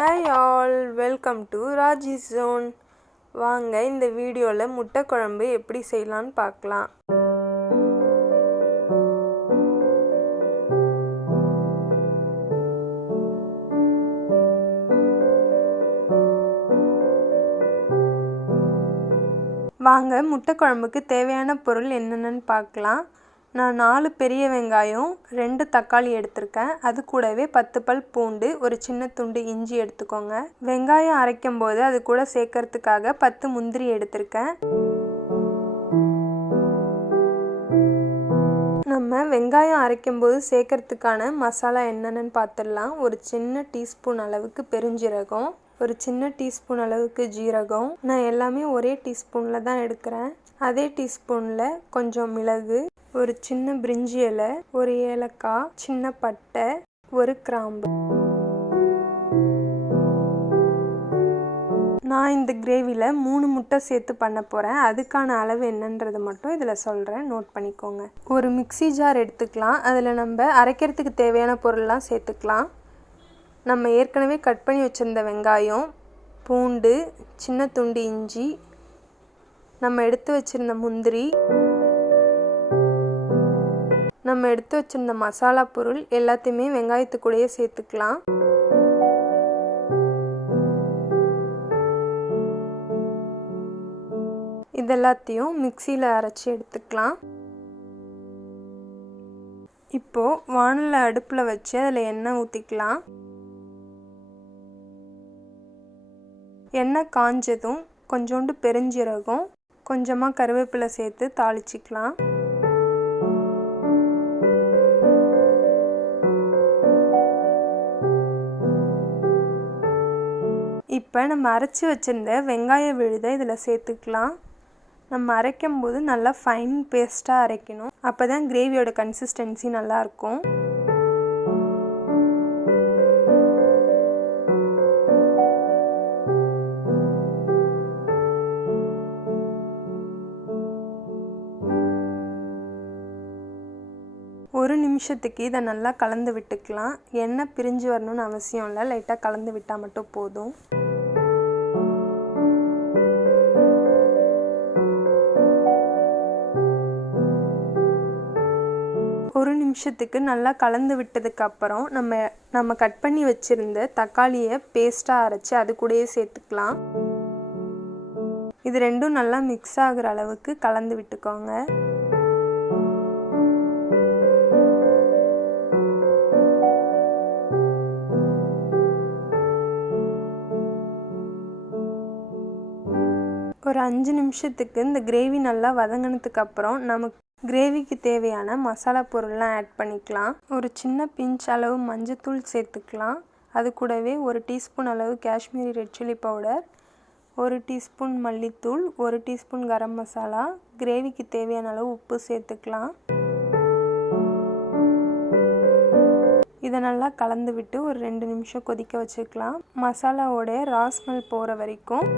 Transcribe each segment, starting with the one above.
Hi all, welcome to Raji's Zone. வாங்க இந்த வீடியோல முட்டை குழம்பு எப்படி செய்யலாம்னு பார்க்கலாம். வாங்க முட்டை குழம்புக்கு தேவையான பொருள் என்னென்னன்னு பார்க்கலாம். நான் 4 பெரிய வெங்காயம் 2 தக்காளி எடுத்திருக்கேன். அது கூடவே 10 பல் பூண்டு, ஒரு சின்ன துண்டு இஞ்சி எடுத்துக்கோங்க. வெங்காயம் அரைக்கும் போது அது கூட சேர்க்கறதுக்காக 10 முந்திரி எடுத்திருக்கேன். நம்ம வெங்காயம் அரைக்கும் போது சேர்க்கறதுக்கான மசாலா என்னென்னு பார்த்துடலாம். ஒரு சின்ன டீஸ்பூன் அளவுக்கு பெருஞ்சீரகம், ஒரு சின்ன டீஸ்பூன் அளவுக்கு ஜீரகம். நான் எல்லாமே ஒரே டீஸ்பூனில் தான் எடுக்கிறேன். அதே டீஸ்பூனில் கொஞ்சம் மிளகு, ஒரு சின்ன பிரிஞ்சி இலை, ஒரு ஏலக்காய், சின்ன பட்டை, ஒரு கிராம்பு. நான் இந்த கிரேவியில் 3 முட்டை சேர்த்து பண்ண போகிறேன். அதுக்கான அளவு என்னன்றது மட்டும் இதில் சொல்கிறேன், நோட் பண்ணிக்கோங்க. ஒரு மிக்ஸி ஜார் எடுத்துக்கலாம். அதில் நம்ம அரைக்கிறதுக்கு தேவையான பொருள்லாம் சேர்த்துக்கலாம். நம்ம ஏற்கனவே கட் பண்ணி வச்சுருந்த வெங்காயம், பூண்டு, சின்ன துண்டு இஞ்சி, நம்ம எடுத்து வச்சுருந்த முந்திரி, நம்ம எடுத்து வச்சுருந்த மசாலா பொருள் எல்லாத்தையுமே வெங்காயத்துக்கூடயே சேர்த்துக்கலாம். இதெல்லாத்தையும் மிக்சியில் அரைச்சி எடுத்துக்கலாம். இப்போது வானலை அடுப்பில் வச்சு அதில் எண்ணெய் ஊற்றிக்கலாம். எண்ணெய் காஞ்சதும் கொஞ்சோண்டு பெருஞ்சீரகம், கொஞ்சமாக கருவேப்பிலை சேர்த்து தாளிச்சிக்கலாம். இப்போ நம்ம அரைச்சி வச்சுருந்த வெங்காய விழுதை இதில் சேர்த்துக்கலாம். நம்ம அரைக்கும் போது நல்லா ஃபைன் பேஸ்ட்டாக அரைக்கணும். அப்போ தான் கிரேவியோட கன்சிஸ்டன்சி நல்லாயிருக்கும். ஒரு நிமிஷத்துக்கு இதை நல்லா கலந்து விட்டுக்கலாம். எண்ணெய் பிரிஞ்சு வரணும்னு அவசியம் இல்லை, லைட்டாக கலந்து விட்டால் மட்டும் போதும். ஒரு நிமிஷத்துக்கு நல்லா கலந்து விட்டதுக்கப்புறம் நம்ம கட் பண்ணி வச்சுருந்த தக்காளியை பேஸ்ட்டாக அரைச்சி அது கூடயே சேர்த்துக்கலாம். இது ரெண்டும் நல்லா மிக்ஸ் ஆகிற அளவுக்கு கலந்து விட்டுக்கோங்க. ஒரு 5 நிமிஷத்துக்கு இந்த கிரேவி நல்லா வதங்கினதுக்கப்புறம் நமக்கு கிரேவிக்கு தேவையான மசாலா பொருள்லாம் ஆட் பண்ணிக்கலாம். ஒரு சின்ன பிஞ்ச் அளவு மஞ்சத்தூள் சேர்த்துக்கலாம். அது கூடவே 1 டீஸ்பூன் அளவு Kashmiri red chilli powder, 1 teaspoon மல்லித்தூள், 1 டீஸ்பூன் கரம் மசாலா, கிரேவிக்கு தேவையான அளவு உப்பு சேர்த்துக்கலாம். இதை நல்லா கலந்து விட்டு ஒரு 2 நிமிஷம் கொதிக்க வச்சுக்கலாம். மசாலாவோட ரா ஸ்மெல் போகிற வரைக்கும்.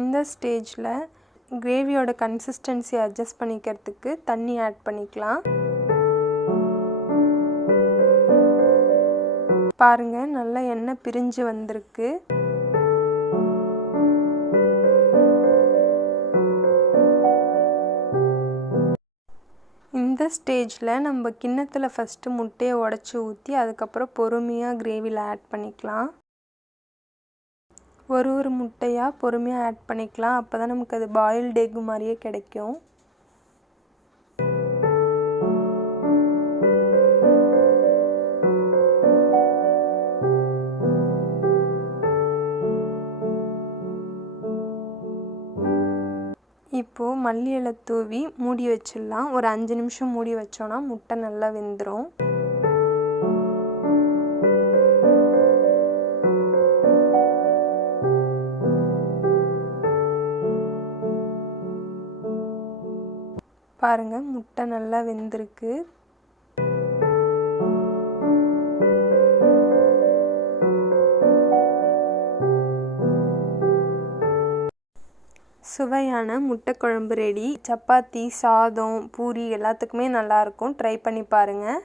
இந்த ஸ்டேஜில் கிரேவியோட கன்சிஸ்டன்சி அட்ஜஸ்ட் பண்ணிக்கிறதுக்கு தண்ணி ஆட் பண்ணிக்கலாம். பாருங்கள், நல்லா எண்ணெய் பிரிஞ்சு வந்திருக்கு. இந்த ஸ்டேஜில் நம்ம கிண்ணத்தில் ஃபஸ்ட்டு முட்டையை உடச்சி ஊற்றி அதுக்கப்புறம் பொறுமையாக கிரேவியில் ஆட் பண்ணிக்கலாம். ஒரு முட்டையாக பொறுமையாக ஆட் பண்ணிக்கலாம். அப்போ தான் நமக்கு அது பாயில்டு எக் மாதிரியே கிடைக்கும். இப்போது மல்லி இலை தூவி மூடி வச்சிடலாம். ஒரு 5 நிமிஷம் மூடி வச்சோன்னா முட்டை நல்லா வெந்துடும். பாருங்கள், முட்டை நல்லா வெந்திருக்கு. சுவையான முட்டை குழம்பு ரெடி. சப்பாத்தி, சாதம், பூரி எல்லாத்துக்குமே நல்லாயிருக்கும். ட்ரை பண்ணி பாருங்கள்.